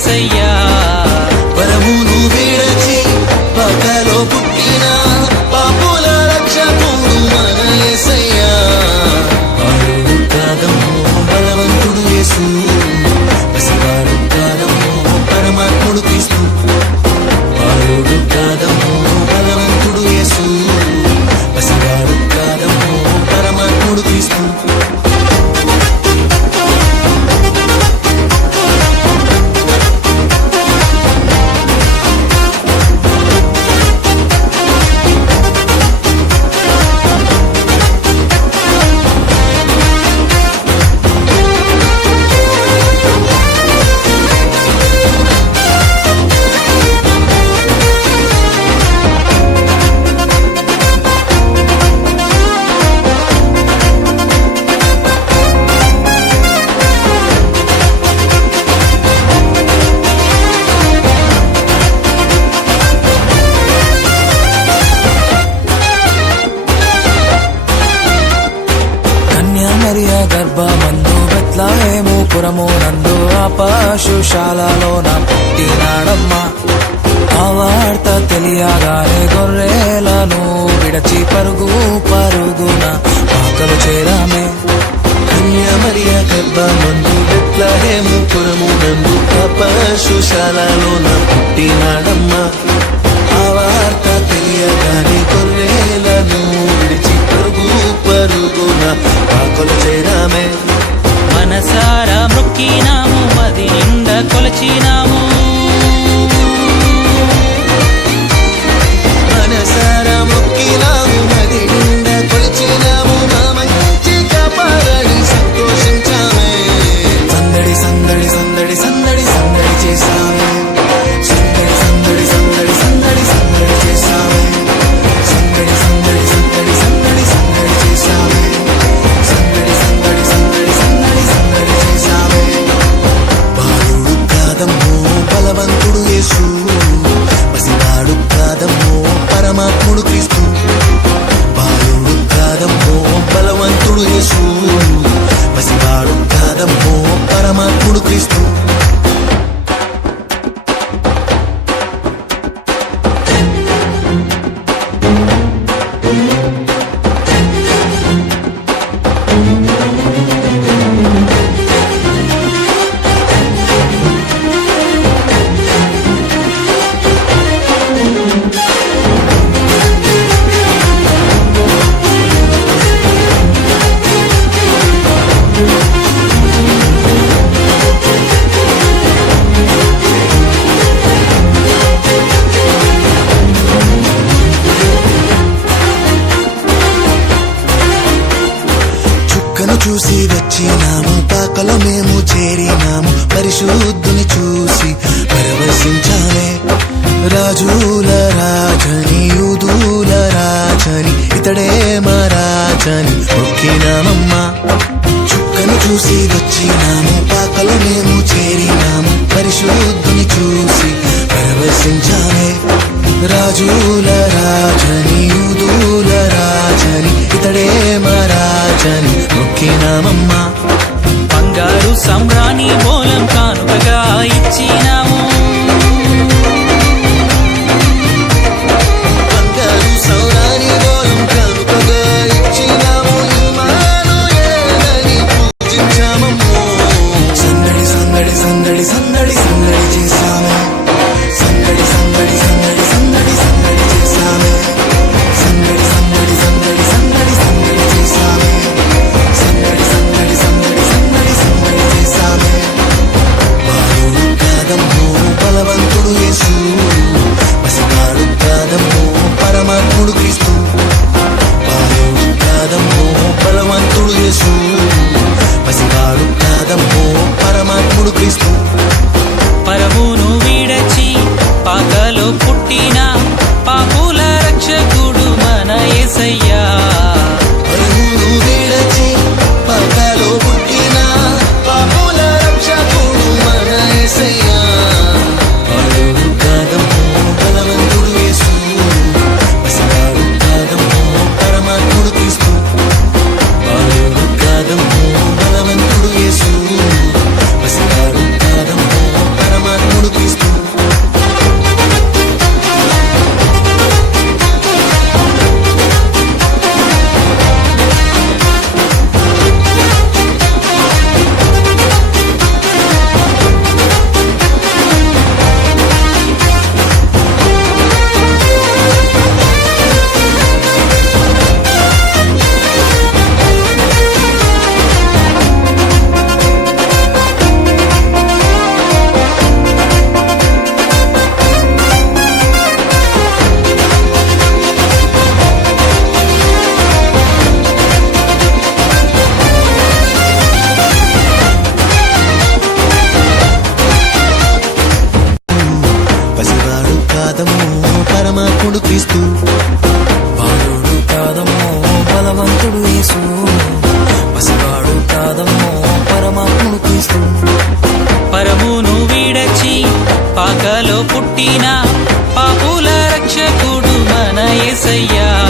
యేసయ్యా పరమును విడచి పగలో పుట్టిన పాపుల రక్షకుడు మన యేసయ్యా బాలుడు కాదమ్మో బలవంతుడు యేసు పసివాడు కాదమ్మో పరమాత్ముడు క్రీస్తు బాలుడు కాదమ్మో బలవంతుడు యేసు పసివాడు కాదమ్మో పరమాత్ముడు క్రీస్తు మరియా గర్భమందు బెత్లెహేము పురము నందు పశుశాలలోన పుట్టినాడమ్మా ఆ వార్త తెలియగానే గొర్రెలను విడచి పరుగు పరుగున ఆకలు చేరామే మరియా గర్భమందు బెత్లెహేము పురము నందు పశుశాలలోన పుట్టినాడమ్మా ఆ వార్త తెలియగానే గొర్రెలను విడిచి పరుగున ఆకలు చేరామే మనసారా మొక్కినాము మది నిండా కొలచినాము మనసారా మొక్కినాము మది నిండా కొలిచినాము మా మంచి కాపాడని సంతోషించామే సందడి సందడి సందడి సందడి సందడి చేసామే సందడి సందడి సందడి సందడి సందడి చేసామే సందడి సందడి సందడి సందడి సందడి చేసామే సందడి సందడి సందడి సందడి సందడి చేసామే బాలుడు కాదమ్మో బలవంతుడు యేసు పసివాడు కాదమ్మో పరమాత్ముడు క్రీస్తు బాలుడు కాదమ్మో బలవంతుడు యేసు పసివాడు కాదమ్మో పరమాత్ముడు క్రీస్తు చూసి వచ్చినాము పాకలో మేము చేరినాము పరిశుద్ధుని చూసి పరవశించాలే రాజుల రాజని యూదుల రాజని ఇతడే మా రాజని మొక్కినామమ్మా చుక్కను చూసి వచ్చినాము పాకలో మేము చేరినాము పరిశుద్ధుని చూసి పరవశించాలే రాజుల రాజని యూదుల రాజని ఇతడే మా రాజని మొక్కినామమ్మా బంగారు సంబ్రాణి మూలం కానుకగా ఇచ్చినాము బంగారు సౌరాని మూలం కానుకగా ఇచ్చినాము ఇమ్మానుయేలని పూజించామమ్మో సందడి సందడి సందడి సందడి సందడి చేసామే సందడి సందడి సందడి సందడి సందడి చేసామే సందడి సందడి సందడి సందడి సందడి చేసామే సందడి సందడి సందడి సందడి సందడి చేసామే బాలుడు కాదమ్మో బలవంతుడు యేసు పసివాడు కాదమ్మో పరమాత్ముడు క్రీస్తు బాలుడు కాదమ్మో బలవంతుడు యేసు పసివాడు కాదమ్మో పరమాత్ముడు క్రీస్తు పరమును విడచి పాకలో పుట్టిన పాపుల రక్షకుడు మన యేసయ్యా పరమును విడచి పాకలో పుట్టిన పాపుల రక్షకుడు మన యేసయ్యా బాలుడు కాదమ్మో బలవంతుడు యేసు పసివాడు కాదమ్మో పరమాత్ముడు క్రీస్తు బాలుడు కాదమ్మో బలవంతుడు యేసు పసివాడు కాదమ్మో పరమాత్ముడు పరమాత్ముడు క్రీస్తు. బాలుడు కాదమ్మో బలవంతుడు యేసు, పసివాడు కాదమ్మో పరమాత్ముడు క్రీస్తు. పరమును విడచి పాకలో పుట్టిన పాపుల రక్షకుడు మన యేసయ్యా.